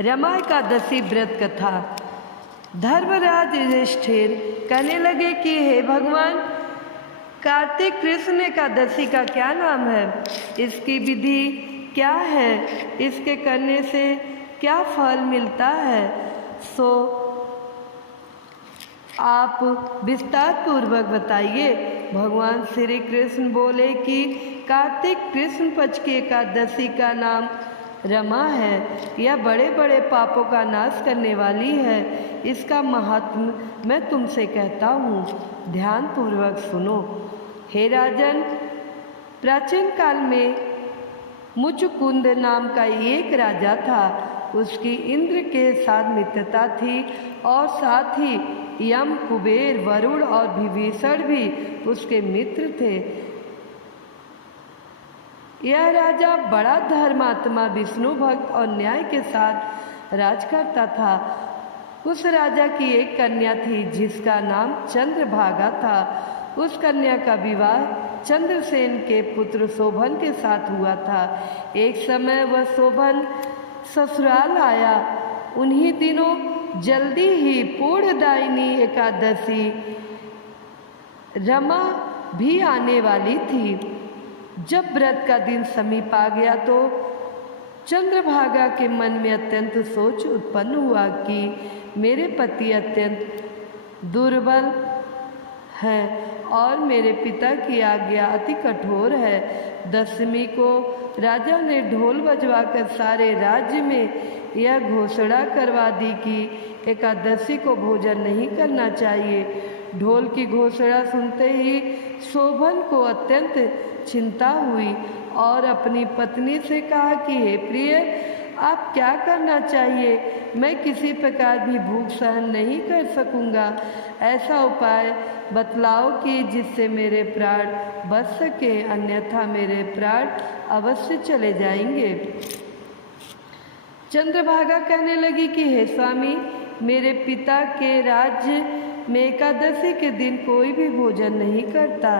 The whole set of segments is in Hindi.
रमा एकादशी व्रत कथा। धर्मराज युधिष्ठिर कहने लगे कि हे भगवान, कार्तिक कृष्ण एकादशी का क्या नाम है, इसकी विधि क्या है, इसके करने से क्या फल मिलता है, सो आप विस्तार पूर्वक बताइए। भगवान श्री कृष्ण बोले कि कार्तिक कृष्ण पक्ष की एकादशी का नाम रमा है। यह बड़े बड़े पापों का नाश करने वाली है। इसका महात्म्य मैं तुमसे कहता हूँ, ध्यान पूर्वक सुनो। हे राजन, प्राचीन काल में मुचकुंद नाम का एक राजा था। उसकी इंद्र के साथ मित्रता थी और साथ ही यम, कुबेर, वरुण और विभीषण भी उसके मित्र थे। यह राजा बड़ा धर्मात्मा, विष्णु भक्त और न्याय के साथ राज करता था। उस राजा की एक कन्या थी जिसका नाम चंद्रभागा था। उस कन्या का विवाह चंद्रसेन के पुत्र शोभन के साथ हुआ था। एक समय वह शोभन ससुराल आया। उन्हीं दिनों जल्दी ही पूर्णदायिनी एकादशी रमा भी आने वाली थी। जब व्रत का दिन समीप आ गया तो चंद्रभागा के मन में अत्यंत सोच उत्पन्न हुआ कि मेरे पति अत्यंत दुर्बल हैं और मेरे पिता की आज्ञा अति कठोर है। दशमी को राजा ने ढोल बजवाकर सारे राज्य में यह घोषणा करवा दी कि एकादशी को भोजन नहीं करना चाहिए। ढोल की घोषणा सुनते ही शोभन को अत्यंत चिंता हुई और अपनी पत्नी से कहा कि हे प्रिय, आप क्या करना चाहिए? मैं किसी प्रकार भी भूख सहन नहीं कर सकूंगा। ऐसा उपाय बतलाओ कि जिससे मेरे प्राण बच सके, अन्यथा मेरे प्राण अवश्य चले जाएंगे। चंद्रभागा कहने लगी कि हे स्वामी, मेरे पिता के राज्य में एकादशी के दिन कोई भी भोजन नहीं करता।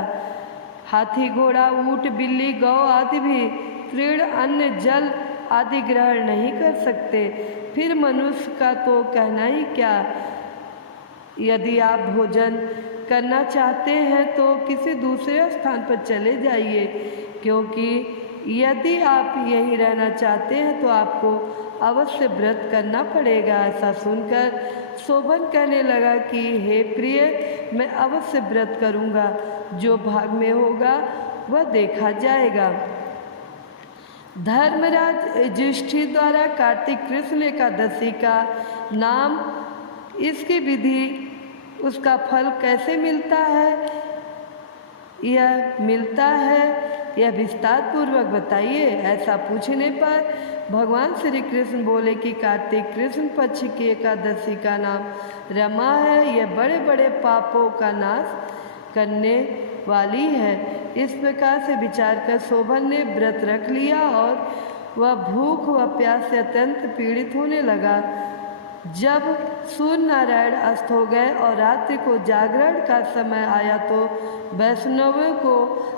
हाथी, घोड़ा, ऊंट, बिल्ली, गौ आदि भी तृण, अन्न, जल आदि ग्रहण नहीं कर सकते। फिर मनुष्य का तो कहना ही क्या। यदि आप भोजन करना चाहते हैं तो किसी दूसरे स्थान पर चले जाइए, क्योंकि यदि आप यहीं रहना चाहते हैं तो आपको अवश्य व्रत करना पड़ेगा। ऐसा सुनकर शोभन कहने लगा कि हे प्रिय, मैं अवश्य व्रत करूँगा। जो भाग में होगा वह देखा जाएगा। धर्मराज युधिष्ठिर द्वारा कार्तिक कृष्ण एकादशी का नाम, इसकी विधि, उसका फल कैसे मिलता है, यह विस्तार पूर्वक बताइए। ऐसा पूछने पर भगवान श्री कृष्ण बोले कि कार्तिक कृष्ण पक्ष की एकादशी का नाम रमा है। यह बड़े बड़े पापों का नाश करने वाली है। इस प्रकार से विचार कर शोभन ने व्रत रख लिया और वह भूख व प्यास से अत्यंत पीड़ित होने लगा। जब सूर्य नारायण अस्त हो गए और रात्रि को जागरण का समय आया तो वैष्णवों को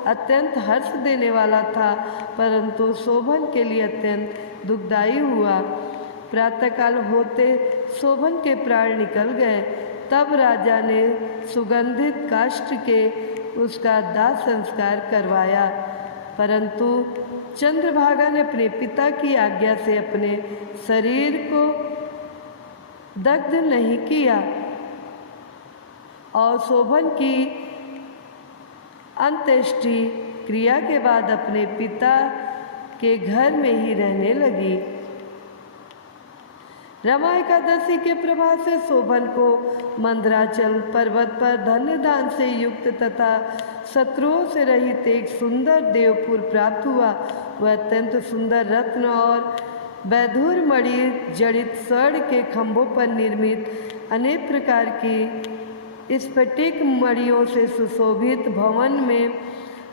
अत्यंत हर्ष देने वाला था, परंतु शोभन के लिए अत्यंत दुखदायी हुआ। प्रातःकाल होते शोभन के प्राण निकल गए। तब राजा ने सुगंधित काष्ठ के उसका दाह संस्कार करवाया, परंतु चंद्रभागा ने अपने पिता की आज्ञा से अपने शरीर को दग्ध नहीं किया और शोभन की अंत्येष्टि क्रिया के बाद अपने पिता के घर में ही रहने लगी। रमा एकादशी के प्रभाव से शोभन को मंदराचल पर्वत पर धन्य दान से युक्त तथा शत्रुओं से रहित एक सुंदर देवपुर प्राप्त हुआ। वह अत्यंत सुंदर रत्न और वैधूर मणि जड़ित स्वर्ण के खंभों पर निर्मित अनेक प्रकार की स्फटिक मणियों से सुशोभित भवन में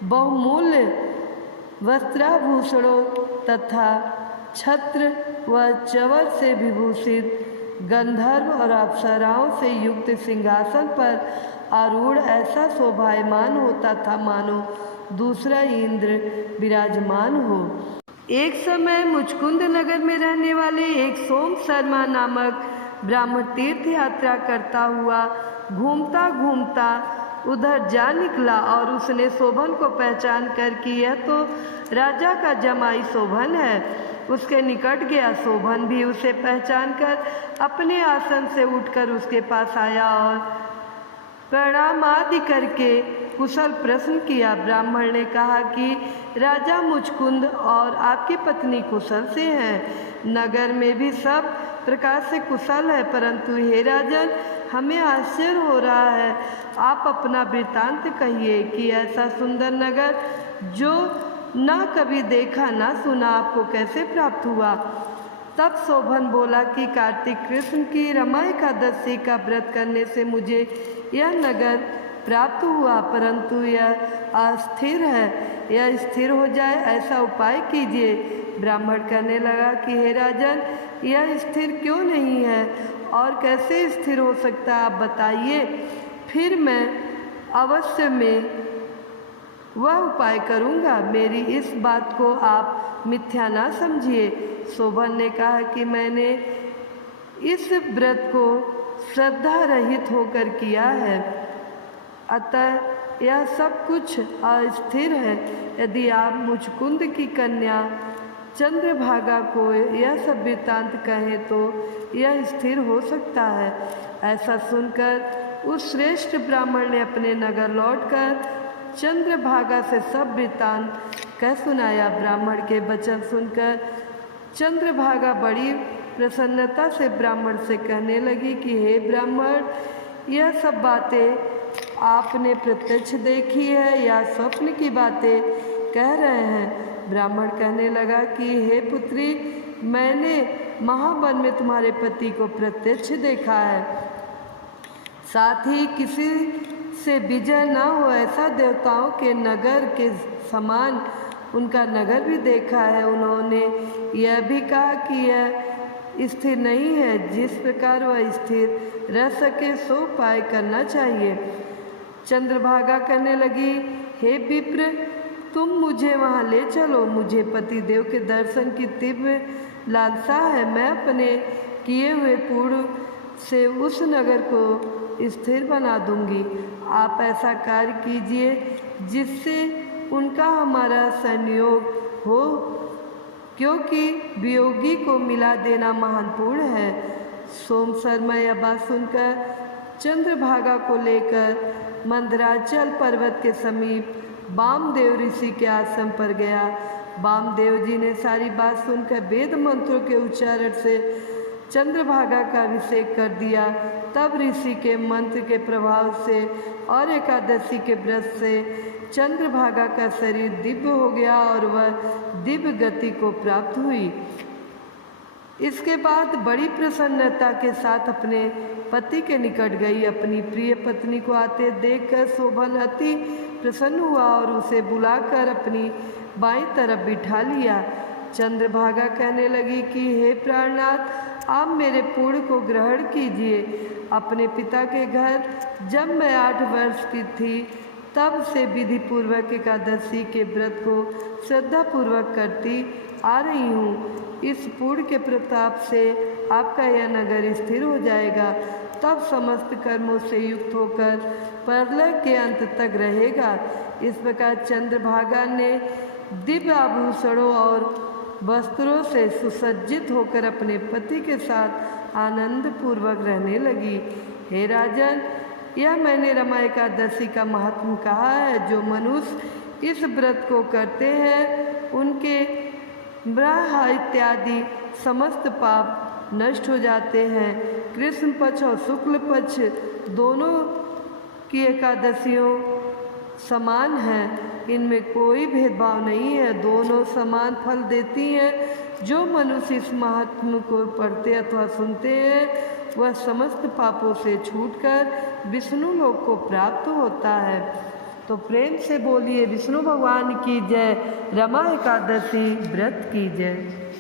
बहुमूल्य वस्त्राभूषणों तथा छत्र व चवर से विभूषित गंधर्व और अप्सराओं से युक्त सिंहासन पर आरूढ़ ऐसा शोभायमान होता था मानो दूसरा इंद्र विराजमान हो। एक समय मुचकुंद नगर में रहने वाले एक एक सोम शर्मा नामक ब्राह्मण तीर्थ यात्रा करता हुआ घूमता घूमता उधर जा निकला और उसने शोभन को पहचान कर कि यह तो राजा का जमाई शोभन है। उसके निकट गया। शोभन भी उसे पहचान कर अपने आसन से उठकर उसके पास आया और प्रणाम आदि करके कुशल प्रश्न किया। ब्राह्मण ने कहा कि राजा मुचकुंद और आपकी पत्नी कुशल से हैं। नगर में भी सब प्रकार से कुशल है, परंतु हे राजन, हमें आश्चर्य हो रहा है। आप अपना वृत्तांत कहिए कि ऐसा सुंदर नगर जो ना कभी देखा ना सुना आपको कैसे प्राप्त हुआ। तब शोभन बोला कि कार्तिक कृष्ण की रमा एकादशी का व्रत करने से मुझे यह नगर प्राप्त हुआ, परंतु यह अस्थिर है। यह स्थिर हो जाए ऐसा उपाय कीजिए। ब्राह्मण कहने लगा कि हे राजन, यह स्थिर क्यों नहीं है और कैसे स्थिर हो सकता है, आप बताइए, फिर मैं अवश्य में वह उपाय करूँगा। मेरी इस बात को आप मिथ्या ना समझिए। शोभन ने कहा कि मैंने इस व्रत को श्रद्धा रहित होकर किया है, अतः यह सब कुछ अस्थिर है। यदि आप मुचकुंद की कन्या चंद्रभागा को यह सब वृत्तांत कहें तो यह स्थिर हो सकता है। ऐसा सुनकर उस श्रेष्ठ ब्राह्मण ने अपने नगर लौटकर चंद्रभागा से सब वृत्तांत कह सुनाया। ब्राह्मण के वचन सुनकर चंद्रभागा बड़ी प्रसन्नता से ब्राह्मण से कहने लगी कि हे ब्राह्मण, यह सब बातें आपने प्रत्यक्ष देखी है या स्वप्न की बातें कह रहे हैं। ब्राह्मण कहने लगा कि हे पुत्री, मैंने महावन में तुम्हारे पति को प्रत्यक्ष देखा है, साथ ही किसी से विजय न हो ऐसा देवताओं के नगर के समान उनका नगर भी देखा है। उन्होंने यह भी कहा कि यह स्थिर नहीं है, जिस प्रकार वह स्थिर रह सके सो उपाय करना चाहिए। चंद्रभागा कहने लगी, हे विप्र, तुम मुझे वहाँ ले चलो। मुझे पति देव के दर्शन की तीव्र लालसा है। मैं अपने किए हुए पूर्ण से उस नगर को स्थिर बना दूंगी। आप ऐसा कार्य कीजिए जिससे उनका हमारा संयोग हो, क्योंकि वियोगी को मिला देना महान पुण्य है। सोम शर्मा यह बात सुनकर चंद्रभागा को लेकर मंदराचल पर्वत के समीप वामदेव ऋषि के आश्रम पर गया। वामदेव जी ने सारी बात सुनकर वेद मंत्रों के उच्चारण से चंद्रभागा का अभिषेक कर दिया। तब ऋषि के मंत्र के प्रभाव से और एकादशी के व्रत से चंद्रभागा का शरीर दिव्य हो गया और वह दिव्य गति को प्राप्त हुई। इसके बाद बड़ी प्रसन्नता के साथ अपने पति के निकट गई। अपनी प्रिय पत्नी को आते देखकर शोभन अति प्रसन्न हुआ और उसे बुलाकर अपनी बाईं तरफ बिठा लिया। चंद्रभागा कहने लगी कि हे प्राणनाथ, आप मेरे पुण्य को ग्रहण कीजिए। अपने पिता के घर जब मैं 8 वर्ष की थी तब से विधि पूर्वक एकादशी के व्रत को श्रद्धा पूर्वक करती आ रही हूँ। इस पुण्य के प्रताप से आपका यह नगर स्थिर हो जाएगा, तब समस्त कर्मों से युक्त होकर प्रलय के अंत तक रहेगा। इस प्रकार चंद्रभागा ने दिव्य आभूषणों और वस्त्रों से सुसज्जित होकर अपने पति के साथ आनंद पूर्वक रहने लगी। हे राजन, यह मैंने रमा एकादशी का महात्म कहा है। जो मनुष्य इस व्रत को करते हैं उनके ब्राह्मण इत्यादि समस्त पाप नष्ट हो जाते हैं। कृष्ण पक्ष और शुक्ल पक्ष दोनों की एकादशियों समान हैं, इनमें कोई भेदभाव नहीं है, दोनों समान फल देती हैं। जो मनुष्य इस महात्म को पढ़ते अथवा सुनते हैं वह समस्त पापों से छूटकर विष्णु लोक को प्राप्त होता है। तो प्रेम से बोलिए विष्णु भगवान की जय, रमा एकादशी व्रत की जय।